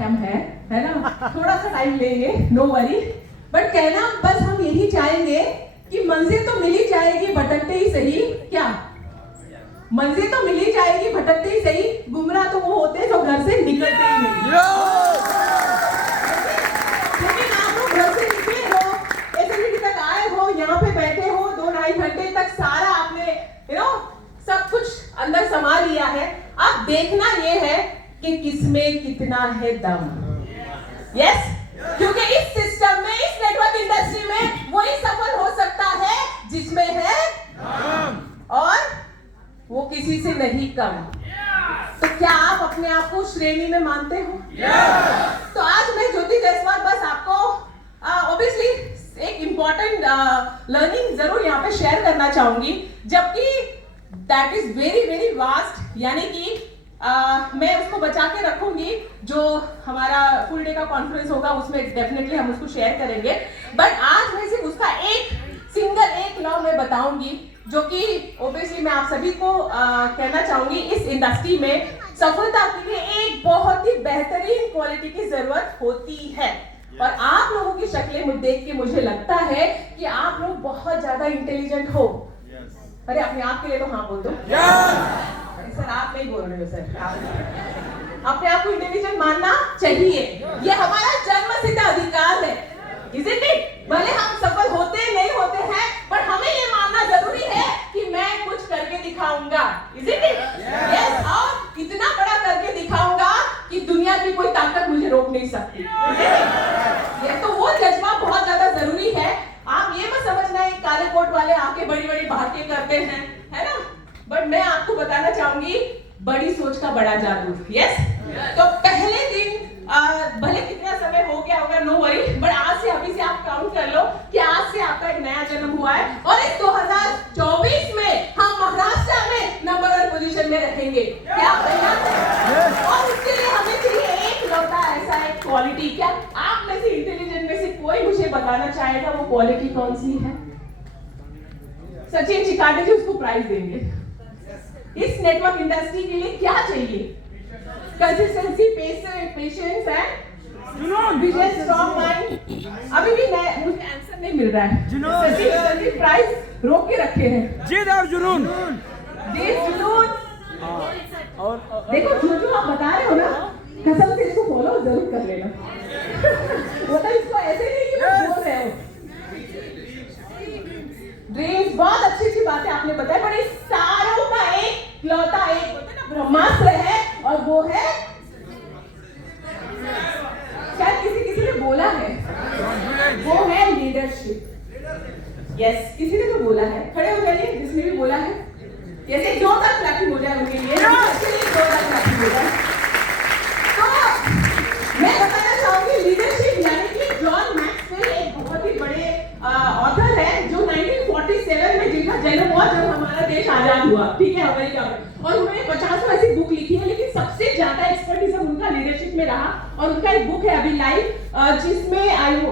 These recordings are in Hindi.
हम है ना, थोड़ा सा टाइम लेंगे, नो वरी, बट कहना बस हम यही चाहेंगे कि मंजिल तो मिल ही जाएगी भटकते ही सही। क्या मंजिल तो मिल ही जाएगी भटकते ही सही, गुमराह तो वो होते हैं जो घर से निकलते ही नहीं। लेकिन आप लोग घर से निकले हो, एसएमबी तक आए हो, यहाँ पे बैठे हो, 2-2.5 घंटे तक सारा आपने सब कुछ अंदर समा लिया है। अब देखना ये है कि किसमें कितना है दम। यस, क्योंकि इस सिस्टम में, इस नेटवर्क इंडस्ट्री में वही सफल हो सकता है जिसमें है दम, और वो किसी से नहीं कम। तो क्या आप अपने आप को श्रेणी में मानते हो? तो आज मैं ज्योति जायसवाल बस आपको ऑब्वियसली एक इंपॉर्टेंट लर्निंग जरूर यहाँ पे शेयर करना चाहूंगी, जबकि that is very very vast, यानी कि मैं उसको बचा के रखूंगी। जो हमारा फुल डे का कॉन्फ्रेंस होगा उसमें डेफिनेटली हम उसको शेयर करेंगे, बट आज मैं सिर्फ उसका एक लॉ मैं बताऊंगी, जो कि ऑब्वियसली मैं आप सभी को कहना चाहूंगी, इस इंडस्ट्री में सफलता के लिए एक बहुत ही बेहतरीन क्वालिटी की जरूरत होती है। और आप लोगों की शक्लें देख के मुझे लगता है कि आप लोग बहुत ज्यादा इंटेलिजेंट हो। अरे अपने आप के लिए तो हाँ बोल दो। अरे सर आप नहीं बोल रहे हो सर, अपने आप को इंटेलिजेंट मानना चाहिए, ये हमारा जन्मसिद्ध अधिकार है, isn't it? भले हम सफल होते नहीं होते हैं, पर हमें ये मानना जरूरी है कि मैं कुछ करके दिखाऊंगा, isn't it? Yes, और इतना बड़ा करके दिखाऊंगा कि दुनिया की कोई ताकत मुझे रोक नहीं सकती। ये तो वो जज्बा बहुत ज्यादा जरूरी है। आप ये मत समझना है काले कोट वाले आके बड़ी बड़ी बातें करते हैं, है ना, बट मैं आपको बताना चाहूंगी बड़ी सोच का बड़ा जादू। यस, तो पहले दिन भले कितना समय हो गया होगा, नो वरी, बट आज से अभी से आप काउंट कर लो कि आज से आपका एक नया जन्म हुआ है, और इस 2024 में हम महाराष्ट्र में नंबर 1 पोजीशन में रहेंगे। क्या भैया? और उसके लिए हमें चाहिए एक लौटा ऐसा एक क्वालिटी। क्या आप में से इंटेलिजेंट में से कोई मुझे बताना चाहेगा वो क्वालिटी कौन सी है? सचिन चिकाटे जी उसको प्राइज देंगे। इस नेटवर्क इंडस्ट्री के लिए क्या चाहिए? Consistency, patience and vision, strong mind. अभी भी मुझे आंसर नहीं मिल रहा है। सचिन प्राइज रोक के रखे हैं। जिद और जुनून, जुनून। और देखो जो आप बता रहे हो ना, कसम से इसको फॉलो जरूर कर लेना। वो तो इसको ऐसे नहीं कि बोल रहे हो। ड्रीम्स, बहुत अच्छी अच्छी बातें आपने बताई, पर इस सारों का एक लौटा एक ब्रह्मास्त्र है, और वो है, शायद किसी ने बोला है, वो है लीडरशिप। यस, किसी ने तो बोला है, खड़े हो जाइए जिसने भी बोला है, जैसे जोरदार क्लैपिंग हो जाए उनके लिए, जोरदार क्लैपिंग हो जाए। तो मैं बताना चाहूंगी लीडरशिप, यानी कि जॉन मैक्सवेल एक बहुत ही बड़े ऑथर है, जो 1947 में जिनका जन्म हुआ जब हमारा देश आजाद हुआ, ठीक है, अमेरिका में, और उन्होंने 50 ऐसी बुक लिखी है, लेकिन सबसे ज्यादा एक्सपर्टिज्म उनका लीडरशिप में रहा, और उनका एक बुक है अभी लाइव, जिसमें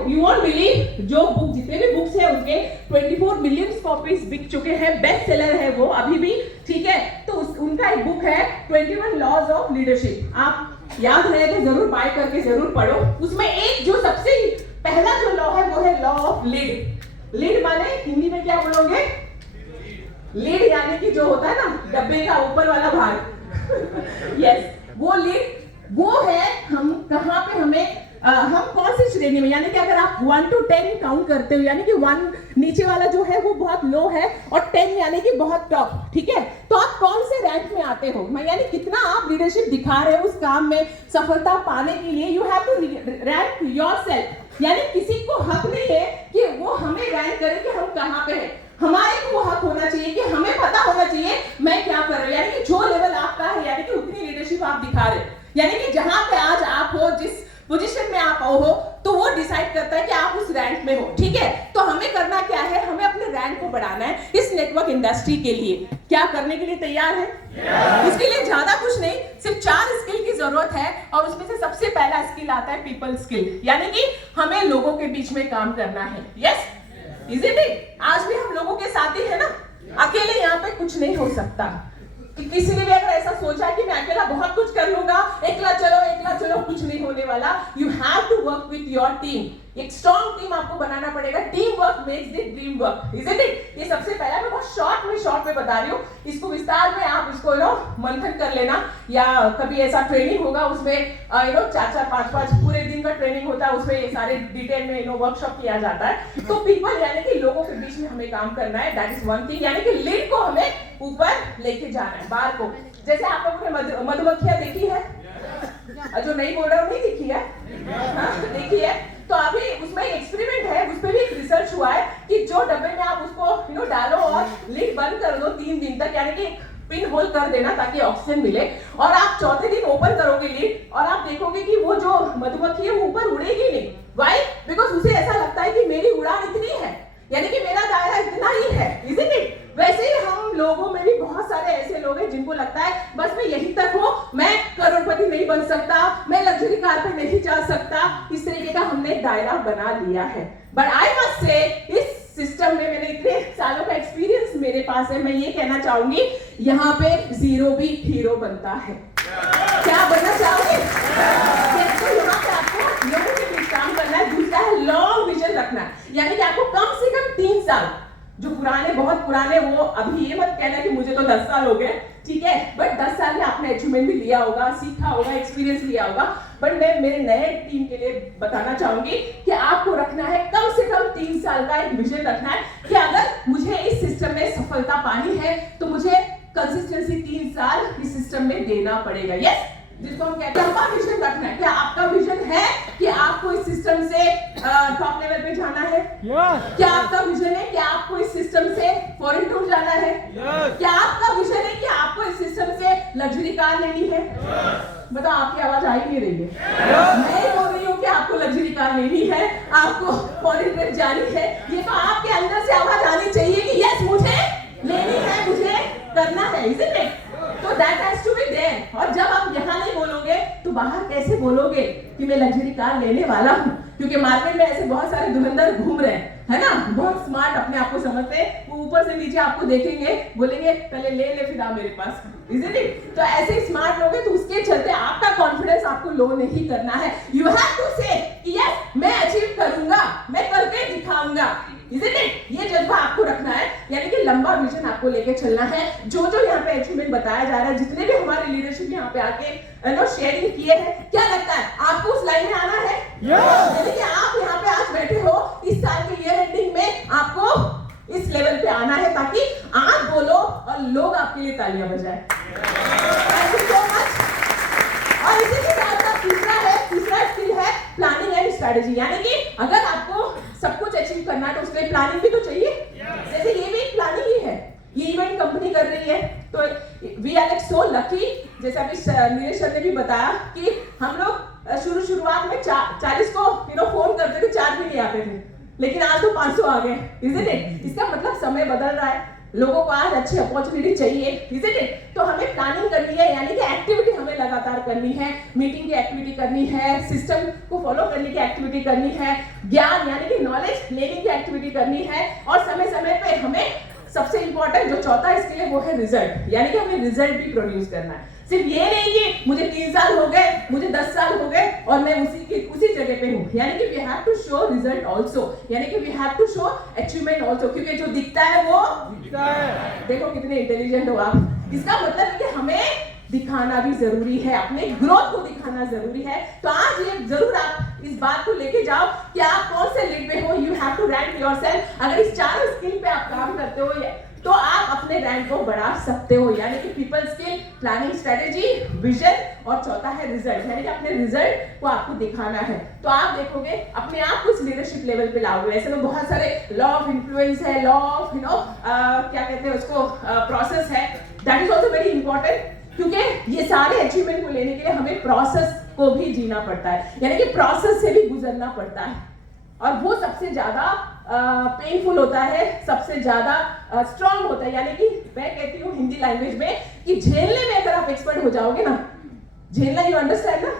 यू वोंट बिलीव, जो बुक जितने भी बुक्स है उनके 24 मिलियन कॉपीज बिक चुके हैं, बेस्ट सेलर है वो अभी भी, ठीक है। तो उनका एक बुक है 21 लॉज ऑफ लीडरशिप, आप याद रहे तो जरूर बाय करके जरूर पढ़ो। उसमें एक जो सबसे पहला जो लॉ है वो है लॉ ऑफ लीड। लीड माने हिंदी में क्या बोलोगे? लीड यानी कि जो होता है ना डब्बे का ऊपर वाला भाग। यस, वो लीड वो है हम कहाँ पे हमें हम कौन सी श्रेणी में, यानी कि अगर आप 1 to 10 काउंट करते हो, यानी कि 1 नीचे वाला जो है वो बहुत लो है, और 10 यानी कि बहुत टॉप, ठीक है, तो आप कौन से रैंक में आते हो, यानी कितना आप लीडरशिप दिखा रहे हो उस काम में सफलता पाने के लिए। You have to rank yourself, यानी किसी को हक नहीं है कि वो हमें रैंक करे कि हम कहाँ पे हैं, हमारे को हक होना चाहिए कि हमें पता होना चाहिए मैं क्या कर रहा हूं, यानी कि जो लेवल आपका है, यानी कि उतनी लीडरशिप आप दिखा रहे, यानी कि जहां पे आज आप हो, जिस पोजीशन में आप हो, तो वो डिसाइड करता है कि आप उस रैंक में हो, ठीक है। तो हमें करना क्या है, हमें अपने रैंक को बढ़ाना है इस नेटवर्क इंडस्ट्री के लिए। क्या करने के लिए तैयार है? इसके लिए ज्यादा कुछ नहीं, सिर्फ 4 स्किल की जरूरत है, और उसमें से सबसे पहला स्किल आता है पीपल स्किल, यानी कि हमें लोगों के बीच में काम करना है। Yes, isn't it? आज भी हम लोगों के साथ ही है ना, अकेले यहाँ पे कुछ नहीं हो सकता। किसी ने भी अगर ऐसा सोचा कि मैं अकेला बहुत कुछ कर लूंगा, एकला चलो कुछ नहीं होने होने वाला। You have to work with your team, एक स्ट्रॉन्ग टीम आपको बनाना पड़ेगा। Team work makes the dream work, isn't it? ये सबसे पहला मैं बहुत शॉर्ट में बता रही हूँ, इसको विस्तार में आप इसको मंथन कर लेना, या कभी ऐसा ट्रेनिंग होगा उसमें 4-4, 5-5 पूरे दिन का ट्रेनिंग होता है, उसमें ये सारे डिटेल में वर्कशॉप किया जाता है। तो पीपल यानी कि लोगों के बीच में हमें काम करना है, दैट इज वन थिंग, यानी कि लीड को हमें ऊपर लेके जाना है, बाहर को। जैसे आप लोगों ने मधुमक्खियां देखी है, जो नहीं बोल रहा हूँ नहीं देखी है, हाँ देखी है। तो अभी उसमें एक्सपेरिमेंट है, उस पर भी एक रिसर्च हुआ है कि जो डब्बे में आप उसको डालो और लिड बंद कर दो 3 दिन तक, यानी कि पिन होल कर देना ताकि ऑक्सीजन मिले, और आप चौथे दिन ओपन करोगे लिड और आप देखोगे कि वो जो मधुमक्खी है वो ऊपर उड़ेगी नहीं। व्हाई? बिकॉज उसे ऐसा लगता है कि मेरी उड़ान इतनी है, यानी कि मेरा दायरा इतना ही है, इजंट इट? वैसे ही हम लोगों में भी बहुत सारे ऐसे लोग हैं जिनको लगता है बस मैं यहीं तक हूँ, मैं करोड़पति नहीं बन सकता, मैं लग्जरी कार पे नहीं जा सकता, इस तरीके का हमने दायरा बना लिया है। बट आई मस्ट से इस सिस्टम में मैंने इतने सालों का एक्सपीरियंस मेरे पास है, मैं ये कहना चाहूंगी यहाँ पे जीरो भी हीरो बनता है। क्या बनना चाहोगे? तो यहाँ पे आपको लोगों के बीच काम करना है। दूसरा है लॉन्ग विजन रखना है, यानी कि आपको कम से कम 3 साल, जो पुराने बहुत पुराने वो अभी ये मत कहना कि मुझे तो 10 साल हो गए, ठीक है, बट 10 साल में आपने अचीवमेंट भी लिया होगा, सीखा होगा, एक्सपीरियंस लिया होगा। बट मैं मेरे नए टीम के लिए बताना चाहूंगी कि आपको रखना है कम से कम 3 साल का एक विजन रखना है कि अगर मुझे इस सिस्टम में सफलता पानी है तो मुझे कंसिस्टेंसी 3 साल इस सिस्टम में देना पड़ेगा। यस, जिसको हम कहते हैं लंबा विजन रखना है। क्या आपका विजन है कि आपको इस सिस्टम से टॉप लेवल पे जाना है? क्या आपका विजन है कि आपको इस सिस्टम से फॉरेन टूर जाना है? क्या आपका विजन है कि आपको इस सिस्टम से लग्जरी कार लेनी है? बताओ, आपकी आवाज आ ही नहीं रही है। मैं बोल रही हूँ कि आपको लग्जरी कार लेनी है, आपको फॉरेन ट्रिप जानी है, ये तो आपके अंदर से आवाज आनी चाहिए कि यस मुझे लेनी है, मुझे करना है, इजंट इट? तो that has to be there. और जब आप यहाँ नहीं बोलोगे तो बाहर कैसे बोलोगे कि मैं लग्जरी कार लेने वाला हूँ? क्योंकि मार्केट में ऐसे बहुत सारे धुरंधर घूम रहे हैं, है ना, बहुत स्मार्ट अपने आप को समझते हैं, वो ऊपर से नीचे आपको देखेंगे, बोलेंगे पहले ले फिर आ मेरे पास, इजंट इट? तो ऐसे स्मार्ट लोग हैं, तो उसके चलते आपका कॉन्फिडेंस आपको लो नहीं करना है। यू हैव टू से कि यस मैं अचीव करूंगा, मैं करके दिखाऊंगा, इजंट इट? ये जज्बा आपको रखना है, यानी कि लंबा विजन आपको लेके चलना है। जो यहाँ पे अचीवमेंट बताया जा रहा है, जितने भी हमारे लीडरशिप यहाँ पे आके शेयरिंग किए हैं, क्या लगता है आपको उस लाइन में आना है? यानी कि आप यहाँ पे आज बैठे हो, इस साल के ईयर एंडिंग में आपको इस लेवल पे आना है ताकि आप बोलो और लोग आपके लिए तालियां बजाएं। Thank you so much. और इसी के साथ साथ तीसरा स्किल है प्लानिंग एंड स्ट्रेटेजी, यानी कि अगर आपको सब कुछ अचीव करना है तो उसके लिए प्लानिंग भी तो चाहिए। जैसे ये भी एक प्लानिंग ही है, ये इवेंट कंपनी कर रही है, तो we are like so lucky, जैसा अभी नीरज सर ने भी बताया कि हम लोग शुरुआत में 40 को फोन करते थे, 4 भी नहीं आते थे, लेकिन आज तो 500 आ गए, इजंट इट? इसका मतलब समय बदल रहा है, लोगों को आज अच्छी अपॉर्चुनिटी चाहिए, इजंट इट? तो हमें प्लानिंग करनी है, यानी कि एक्टिविटी हमें लगातार करनी है, मीटिंग की एक्टिविटी करनी है, सिस्टम को फॉलो करने की एक्टिविटी करनी है, ज्ञान यानी कि नॉलेज लेने की एक्टिविटी करनी है, और समय समय पे हमें सबसे इंपॉर्टेंट जो चौथा स्किल है वो है रिजल्ट, यानी कि हमें रिजल्ट भी प्रोड्यूस करना है। सिर्फ ये नहीं कि मुझे 3 साल हो गए, मुझे 10 साल हो गए और मैं उसी जगह पे हूँ, यानी कि we have to show result also, यानी कि we have to show achievement also, क्योंकि जो दिखता है वो दिखता है। देखो कितने इंटेलिजेंट हो आप। इसका मतलब है कि हमें दिखाना भी जरूरी है, अपने ग्रोथ को दिखाना जरूरी है। तो आज ये जरूर आप इस बात को लेके जाओ कि आप कौन से लीग में हो, you have to rank yourself. अगर इस चारों स्किल पे आप काम करते हो तो आप अपने रैंक को बढ़ा सकते हो, यानी कि people skill, planning, strategy, vision, और चौथा है रिजल्ट, यानी कि अपने रिजल्ट को आपको दिखाना है। तो आप देखोगे अपने आप को इस लीडरशिप लेवल पे लाओगे। ऐसे में बहुत सारे लॉ ऑफ इन्फ्लुएंस है, लॉ ऑफ क्या कहते हैं उसको, प्रोसेस है, that is also very important, क्योंकि ये सारे अचीवमेंट को लेने के लिए हमें प्रोसेस को भी जीना पड़ता है, यानी कि प्रोसेस से भी गुजरना पड़ता है, और वो सबसे ज्यादा पेनफुल होता है, सबसे ज्यादा स्ट्रांग होता है। यानी कि मैं कहती हूँ हिंदी लैंग्वेज में कि झेलने में अगर आप एक्सपर्ट हो जाओगे ना, झेलना, यू अंडरस्टैंड ना,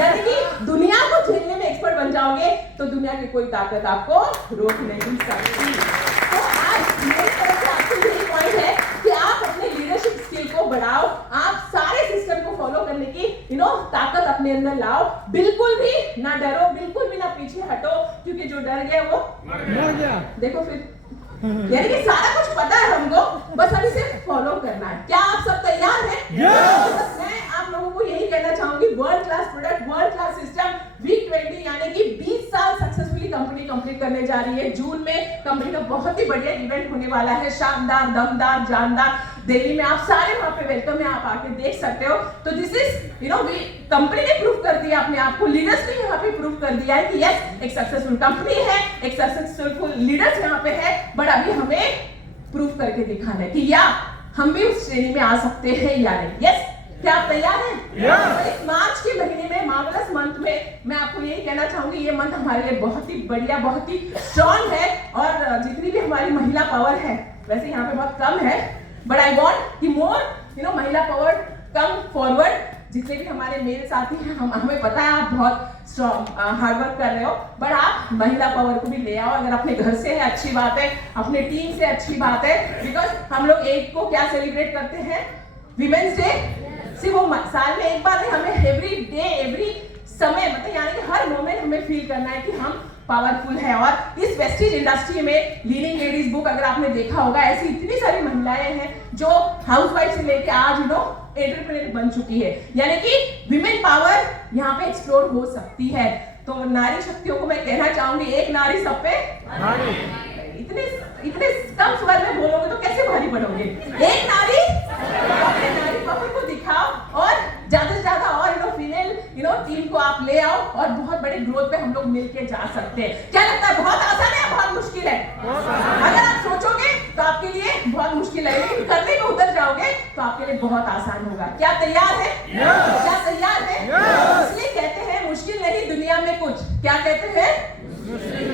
यानी कि दुनिया को झेलने में एक्सपर्ट बन जाओगे तो दुनिया की कोई ताकत आपको रोक नहीं सकती। तो आज मेरी तरफ से आपको यही पॉइंट है कि आप अपने लीडरशिप स्किल को को बढ़ाओ, आप सारे सिस्टम को फॉलो करने की ताकत अपने अंदर लाओ। बिल्कुल भी ना डरो, बिल्कुल भी ना पीछे हटो, क्योंकि जो डर गया वो मर गया। देखो फिर यानी कि सारा कुछ पता है हमको, बस अभी सिर्फ फॉलो करना है। क्या आप सब तैयार हैं? बस मैं आप लोगों को यही कहना चाहूंगी, world class product, world class system, week 20 यानी कि 20 साल सक्सेसफुली कंपनी कंप्लीट करने जा रही है। जून में कंपनी का बहुत ही बढ़िया इवेंट होने वाला है, शानदार, दमदार, जानदार। दिल्ली में आप सारे वहां पे वेलकम है, आप आके देख सकते हो। तो दिस इज कंपनी ने प्रूव कर दिया अपने आप को, लीडर्स ने यहाँ पे प्रूव कर दिया है कि यस एक सक्सेसफुल कंपनी है, एक सक्सेसफुल लीडर्स यहाँ पे है। बट अभी हमें प्रूव करके दिखाना है कि या हम भी उस श्रेणी में आ सकते हैं या नहीं। यस, क्या आप तैयार हैं? तो इस मार्च के महीने में, मार्वलस मंथ में, मैं आपको यही कहना चाहूंगी ये मंथ हमारे लिए बहुत ही बढ़िया, बहुत ही स्ट्रॉन्ग है। और जितनी भी हमारी महिला पावर है, वैसे यहाँ पे बहुत कम है, बट आई वांट कि मोर महिला पावर कम फॉरवर्ड। जितने भी हमारे मेल साथी हैं, हमें पता है आप बहुत स्ट्रॉन्ग हार्ड वर्क कर रहे हो, बट आप महिला पावर को भी ले आओ। अगर अपने घर से है अच्छी बात है, अपने टीम से अच्छी बात है, बिकॉज हम लोग एक को क्या सेलिब्रेट करते हैं, विमेंस डे। सिर्फ वो साल में एक बार नहीं, हमें एवरी डे, एवरी समय, मतलब यानी कि हर मोमेंट हमें फील करना है कि हम पावरफुल है। और इस वेस्टेज इंडस्ट्री में लीडिंग लेडीज बुक अगर आपने देखा होगा, ऐसी इतनी सारी महिलाएं हैं जो हाउसवाइफ से लेके आज एंटरप्रेन्योर बन चुकी है। यानी कि विमेन पावर यहाँ पे एक्सप्लोर हो सकती है। तो नारी शक्तियों को मैं कहना चाहूंगी, एक नारी सब पे भारी। इतने कम स्वर में बोलोगे तो कैसे भारी बनोगे? एक नारी, अपने नारी पावर को दिखाओ और ज्यादा से ज्यादा और फीमेल टीम को आप ले आओ और बहुत बड़े ग्रोथ पे हम लोग मिलके जा सकते हैं। क्या लगता है बहुत आसान है या बहुत मुश्किल है? अगर आप सोचोगे तो आपके लिए बहुत मुश्किल है, लेकिन करने में उतर जाओगे तो आपके लिए बहुत आसान होगा। क्या तैयार है? क्या तैयार है? इसलिए कहते हैं मुश्किल नहीं दुनिया में कुछ। क्या कहते हैं?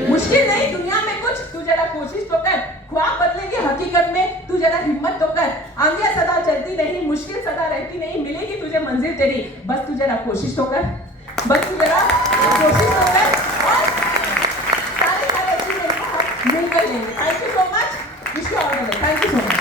मुश्किल नहीं दुनिया में कुछ। तू जरा कोशिश तो कर, ख्वाब बदलेंगे हकीकत में, तू जरा हिम्मत तो कर। आंधियां सदा चलती नहीं, मुश्किल सदा रहती नहीं, मिलेगी तुझे मंजिल तेरी, बस तू जरा कोशिश तो कर, बस तू जरा कोशिश तो कर, और सारे अचीवमेंट को हम मिलकर लेंगे। Thank you so much, wish you all the best. Thank you so much.